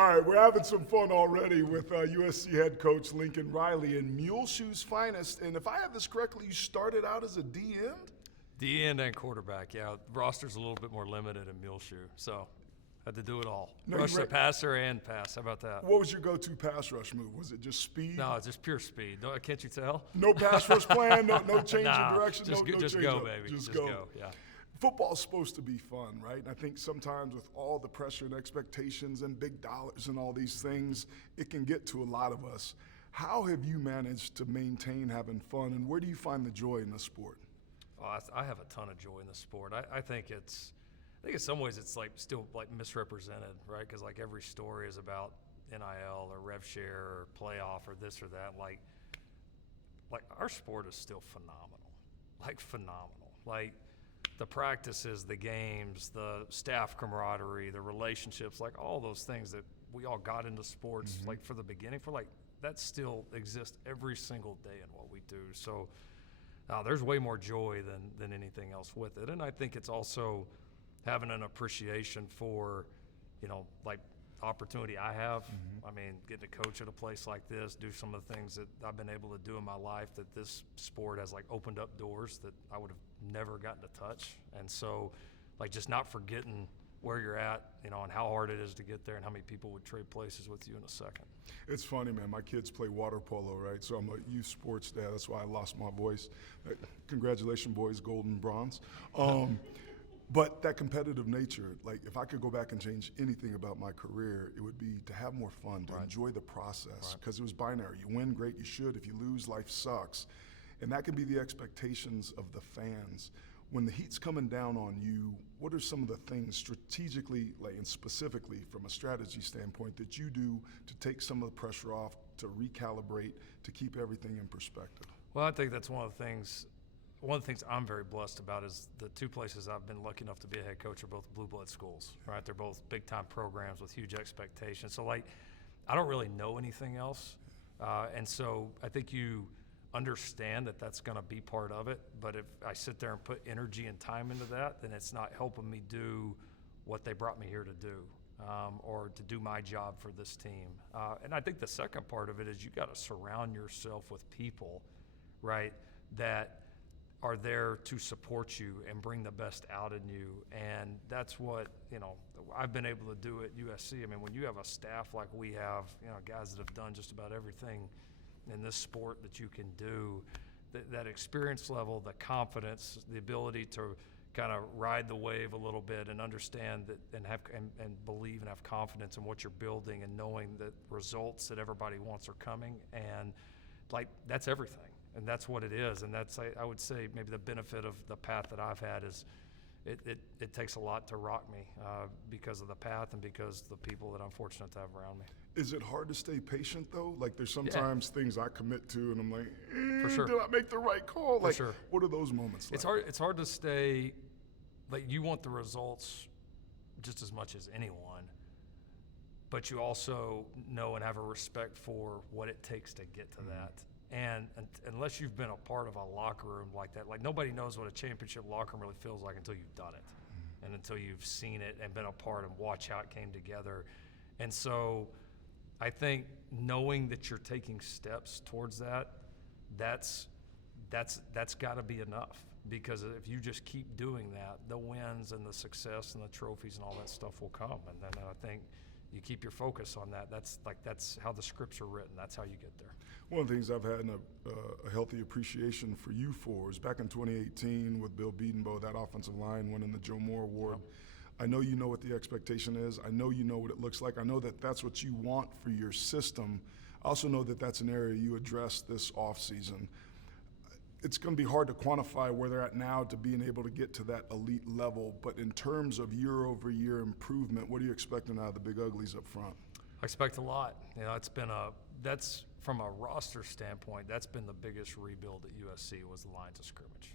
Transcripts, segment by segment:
All right, we're having some fun already with USC head coach Lincoln Riley and Muleshoe's finest. And if I have this correctly, you started out as a D end? D end and quarterback, yeah. Roster's a little bit more limited in Muleshoe, so had to do it all. Rush the passer and pass. How about that? What was your go-to pass rush move? Was it just speed? No, it's just pure speed. No, can't you tell? No pass rush plan, no change in direction, just no just change go, up. baby. Just go. Yeah. Football's supposed to be fun, right? And I think sometimes with all the pressure and expectations and big dollars and all these things, it can get to a lot of us. How have you managed to maintain having fun, and where do you find the joy in the sport? Oh, I have a ton of joy in the sport. I think in some ways it's like still like misrepresented, right? Because like every story is about NIL or rev share or playoff or this or that. Like our sport is still phenomenal, like the practices, the games, the staff camaraderie, the relationships, like all those things that we all got into sports like for the beginning for, like that still exists every single day in what we do. So there's way more joy than anything else with it. And I think it's also having an appreciation for, like opportunity I have. I mean, getting to coach at a place like this, do some of the things that I've been able to do in my life, that this sport has like opened up doors that I would have never gotten to touch. And so like just not forgetting where you're at, and how hard it is to get there and how many people would trade places with you in a second. It's funny, man. My kids play water polo, right? So I'm a youth sports dad. That's why I lost my voice. Congratulations, boys, gold and bronze. But that competitive nature, like if I could go back and change anything about my career, it would be to have more fun, to enjoy the process, because it was binary. You win, great, you should. If you lose, life sucks. And that can be the expectations of the fans. When the heat's coming down on you, what are some of the things strategically, like, and specifically from a strategy standpoint, that you do to take some of the pressure off, to recalibrate, to keep everything in perspective? Well, I think that's one of the things I'm very blessed about is the two places I've been lucky enough to be a head coach are both blue blood schools, right? They're both big time programs with huge expectations. So like, I don't really know anything else. And so I think you understand that that's going to be part of it. But if I sit there and put energy and time into that, then it's not helping me do what they brought me here to do, or to do my job for this team. And I think the second part of it is you got to surround yourself with people, right, that are there to support you and bring the best out in you. And that's what, I've been able to do at USC. I mean, when you have a staff like we have, guys that have done just about everything in this sport that you can do, that experience level, the confidence, the ability to kind of ride the wave a little bit and understand that and believe and have confidence in what you're building and knowing that results that everybody wants are coming. And like, that's everything. And that's what it is. And that's, I would say, maybe the benefit of the path that I've had is it takes a lot to rock me because of the path and because of the people that I'm fortunate to have around me. Is it hard to stay patient, though? Like, there's sometimes things I commit to and I'm like, For sure. did I make the right call? For sure. What are those moments like? It's hard to stay, like, you want the results just as much as anyone, but you also know and have a respect for what it takes to get to that. And unless you've been a part of a locker room like that, like nobody knows what a championship locker room really feels like until you've done it, and until you've seen it and been a part and watch how it came together. And so I think knowing that you're taking steps towards that's got to be enough, because if you just keep doing that, the wins and the success and the trophies and all that stuff will come. And then I think you keep your focus on that. That's how the scripts are written. That's how you get there. One of the things I've had a healthy appreciation for you for is back in 2018 with Bill Bedenbaugh, that offensive line winning the Joe Moore Award. I know you know what the expectation is. I know you know what it looks like. I know that that's what you want for your system. I also know that that's an area you addressed this offseason. It's going to be hard to quantify where they're at now to being able to get to that elite level, but in terms of year-over-year improvement, what are you expecting out of the Big Uglies up front? I expect a lot. That's from a roster standpoint, that's been the biggest rebuild at USC was the lines of scrimmage.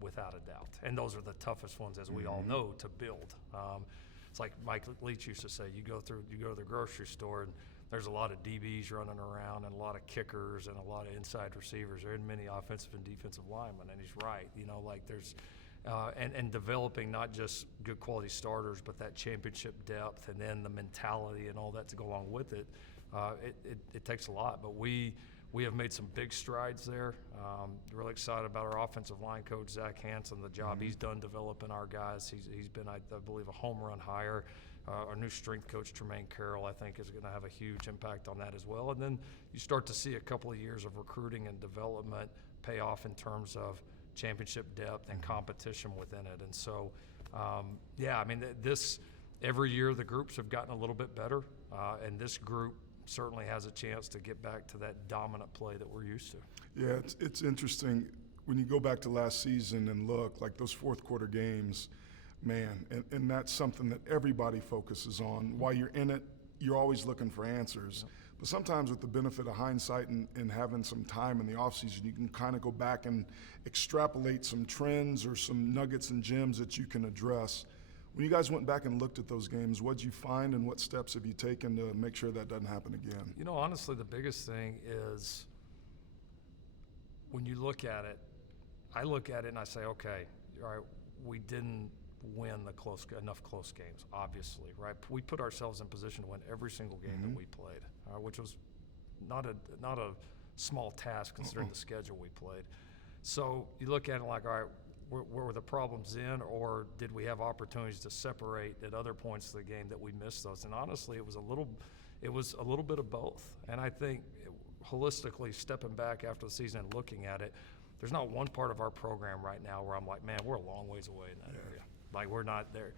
Without a doubt. And those are the toughest ones, as we all know, to build. It's like Mike Leach used to say, you go to the grocery store and there's a lot of DBs running around and a lot of kickers and a lot of inside receivers. There isn't many offensive and defensive linemen, and he's right. and developing not just good quality starters, but that championship depth, and then the mentality and all that to go along with it. It takes a lot, but we have made some big strides there. Really excited about our offensive line coach, Zach Hanson, the job he's done developing our guys. He's been, I believe, a home run hire. Our new strength coach, Tremaine Carroll, I think is going to have a huge impact on that as well. And then you start to see a couple of years of recruiting and development pay off in terms of championship depth and competition within it. And so, this every year the groups have gotten a little bit better, and this group certainly has a chance to get back to that dominant play that we're used to. Yeah, it's interesting when you go back to last season and look, like those fourth quarter games, man, and that's something that everybody focuses on. While you're in it, you're always looking for answers. Yep. But sometimes with the benefit of hindsight and having some time in the offseason, you can kind of go back and extrapolate some trends or some nuggets and gems that you can address. When you guys went back and looked at those games, what did you find and what steps have you taken to make sure that doesn't happen again? You know, honestly, the biggest thing is when you look at it, I look at it and I say, okay, all right, we didn't win enough close games, obviously, right? We put ourselves in position to win every single game that we played, which was not a small task considering the schedule we played. So you look at it like, all right, where were the problems in, or did we have opportunities to separate at other points of the game that we missed those? And honestly, it was a little bit of both. And I think holistically stepping back after the season and looking at it, there's not one part of our program right now where I'm like, man, we're a long ways away in that area. Like, we're not there.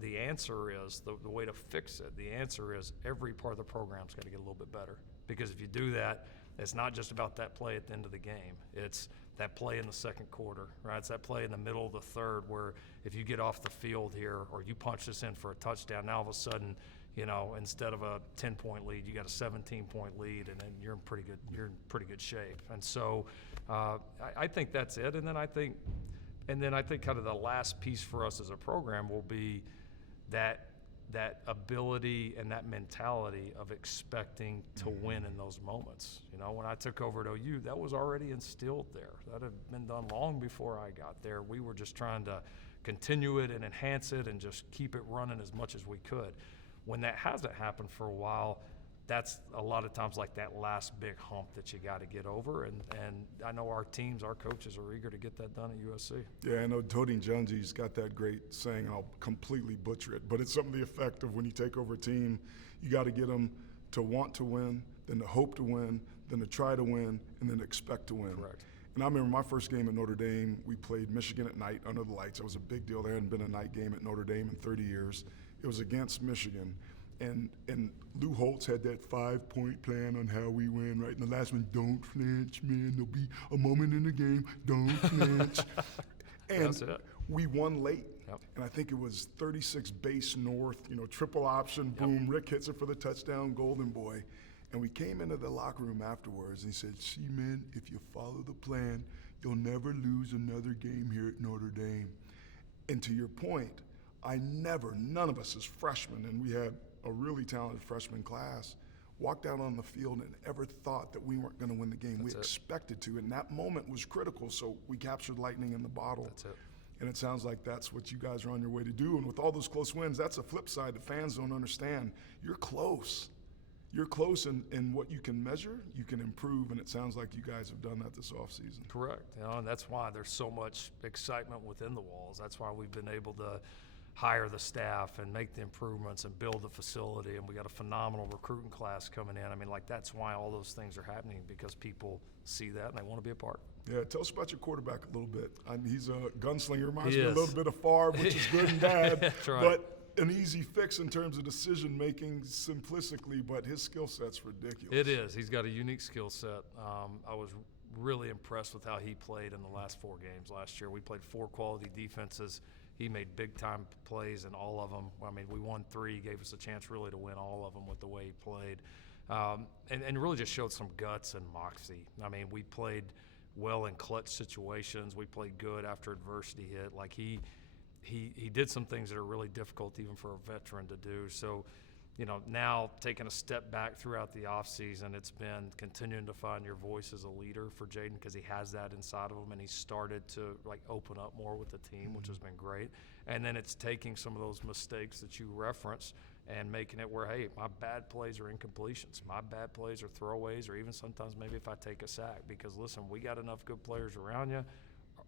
The answer is, the way to fix it, the answer is every part of the program's got to get a little bit better. Because if you do that, it's not just about that play at the end of the game. It's that play in the second quarter, right? It's that play in the middle of the third where if you get off the field here or you punch this in for a touchdown, now all of a sudden, you know, instead of a 10-point lead, you got a 17-point lead, and then you're in pretty good shape. And so I think that's it. And then I think kind of the last piece for us as a program will be that ability and that mentality of expecting to win in those moments. You know, when I took over at OU, that was already instilled there. That had been done long before I got there. We were just trying to continue it and enhance it and just keep it running as much as we could. When that hasn't happened for a while, that's a lot of times like that last big hump that you got to get over. And I know our coaches are eager to get that done at USC. Yeah, I know Tony Junji's got that great saying, and I'll completely butcher it, but it's something to the effect of when you take over a team, you got to get them to want to win, then to hope to win, then to try to win, and then to expect to win. Correct. And I remember my first game at Notre Dame, we played Michigan at night under the lights. It was a big deal. There hadn't been a night game at Notre Dame in 30 years. It was against Michigan. And Lou Holtz had that 5-point plan on how we win, right? And the last one, don't flinch, man. There'll be a moment in the game, don't flinch. And we won late. Yep. And I think it was 36 base north, you know, triple option, boom, Rick hits it for the touchdown, golden boy. And we came into the locker room afterwards and he said, see, man, if you follow the plan, you'll never lose another game here at Notre Dame. And to your point, none of us as freshmen, and we had a really talented freshman class, walked out on the field and ever thought that we weren't going to win the game. We expected to, and that moment was critical, so we captured lightning in the bottle. That's it. And it sounds like that's what you guys are on your way to do. And with all those close wins, that's a flip side that fans don't understand. You're close. You're close in what you can measure, you can improve, and it sounds like you guys have done that this offseason. Correct. You know, and that's why there's so much excitement within the walls. That's why we've been able to hire the staff and make the improvements and build the facility, and we got a phenomenal recruiting class coming in. I mean, like, that's why all those things are happening, because people see that and they want to be a part. Yeah, tell us about your quarterback a little bit. He's a gunslinger, reminds me a little bit of Favre, which is good and bad. That's right. But an easy fix in terms of decision making, simplistically, but his skill set's ridiculous. It is. He's got a unique skill set. I was really impressed with how he played in the last 4 games last year. We played 4 quality defenses. He made big-time plays in all of them. I mean, we won 3, gave us a chance really to win all of them with the way he played. And really just showed some guts and moxie. I mean, we played well in clutch situations. We played good after adversity hit. Like, he did some things that are really difficult even for a veteran to do. So, now taking a step back throughout the offseason, it's been continuing to find your voice as a leader for Jayden, because he has that inside of him, and he started to open up more with the team, which has been great. And then it's taking some of those mistakes that you reference and making it where, hey, my bad plays are incompletions, my bad plays are throwaways, or even sometimes maybe if I take a sack, because listen, we got enough good players around you.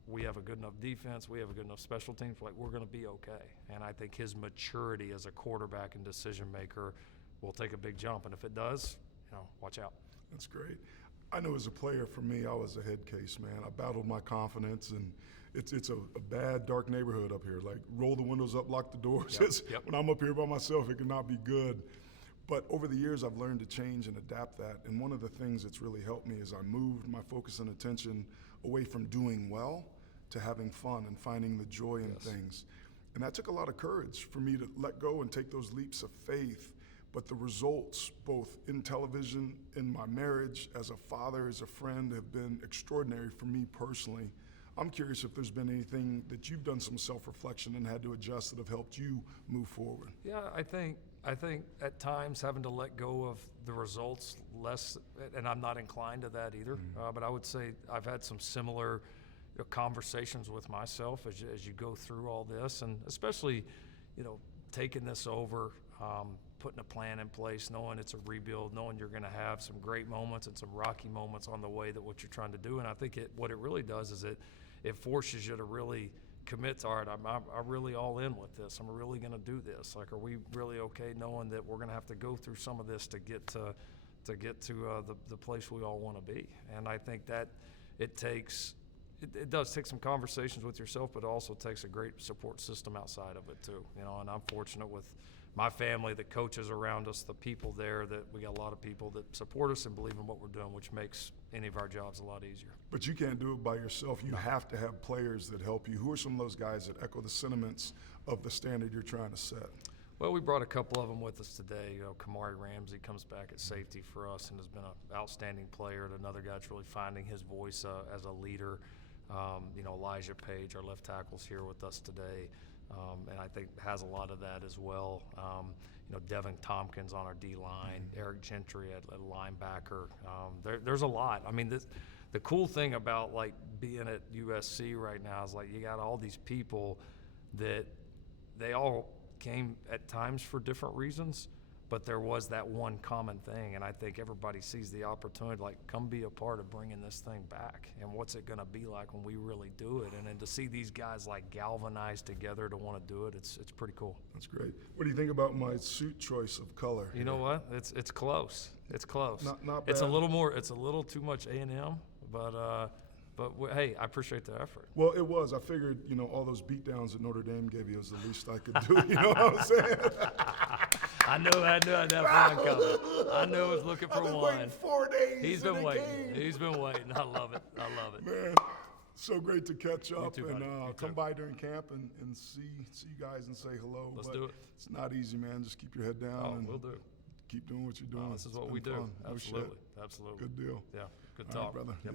We have a good enough defense. We have a good enough special teams. We're going to be okay. And I think his maturity as a quarterback and decision maker will take a big jump. And if it does, watch out. That's great. I know as a player, for me, I was a head case, man. I battled my confidence, and it's a bad, dark neighborhood up here. Roll the windows up, lock the doors. Yep. When I'm up here by myself, it cannot be good. But over the years, I've learned to change and adapt that. And one of the things that's really helped me is I moved my focus and attention away from doing well to having fun and finding the joy in things. And that took a lot of courage for me to let go and take those leaps of faith. But the results, both in television, in my marriage, as a father, as a friend, have been extraordinary for me personally. I'm curious if there's been anything that you've done some self-reflection and had to adjust that have helped you move forward. Yeah, I think at times having to let go of the results less, and I'm not inclined to that either, but I would say I've had some similar conversations with myself as you go through all this, and especially, taking this over, putting a plan in place, knowing it's a rebuild, knowing you're going to have some great moments and some rocky moments on the way that what you're trying to do. And I think what it really does is it forces you to really commit to, all right, I'm really all in with this. I'm really going to do this. Are we really okay knowing that we're going to have to go through some of this to get to the place we all want to be? And I think that it does take some conversations with yourself, but it also takes a great support system outside of it too. And I'm fortunate with my family, the coaches around us, the people there, that we got a lot of people that support us and believe in what we're doing, which makes any of our jobs a lot easier. But you can't do it by yourself. You have to have players that help you. Who are some of those guys that echo the sentiments of the standard you're trying to set? Well, we brought a couple of them with us today. Kamari Ramsey comes back at safety for us and has been an outstanding player, and another guy that's really finding his voice as a leader. Elijah Page, our left tackle's here with us today, and I think has a lot of that as well. Devin Tompkins on our D-line, Eric Gentry at linebacker. There's a lot. I mean, the cool thing about being at USC right now is you got all these people that they all came at times for different reasons, but there was that one common thing, and I think everybody sees the opportunity, come be a part of bringing this thing back, and what's it going to be like when we really do it, and then to see these guys galvanized together to want to do it, it's pretty cool. That's great. What do you think about my suit choice of color? You know what? It's close. It's close. Not bad. It's a little too much A&M, but hey, I appreciate the effort. Well, it was. I figured, all those beatdowns that Notre Dame gave you was the least I could do. You know what I'm saying? I knew I'd have one coming. I knew I was looking for I've been one. waiting 4 days. He's been waiting. He's been waiting. I love it. Man, so great to catch up. too, and buddy. come by during camp and see you guys and say hello. Let's but do it. It's not easy, man. Just keep your head down and We'll do. keep doing what you're doing. This is It's what been we do. fun. No Absolutely. shit. Absolutely. Good deal. Yeah. Good All right, talk. brother.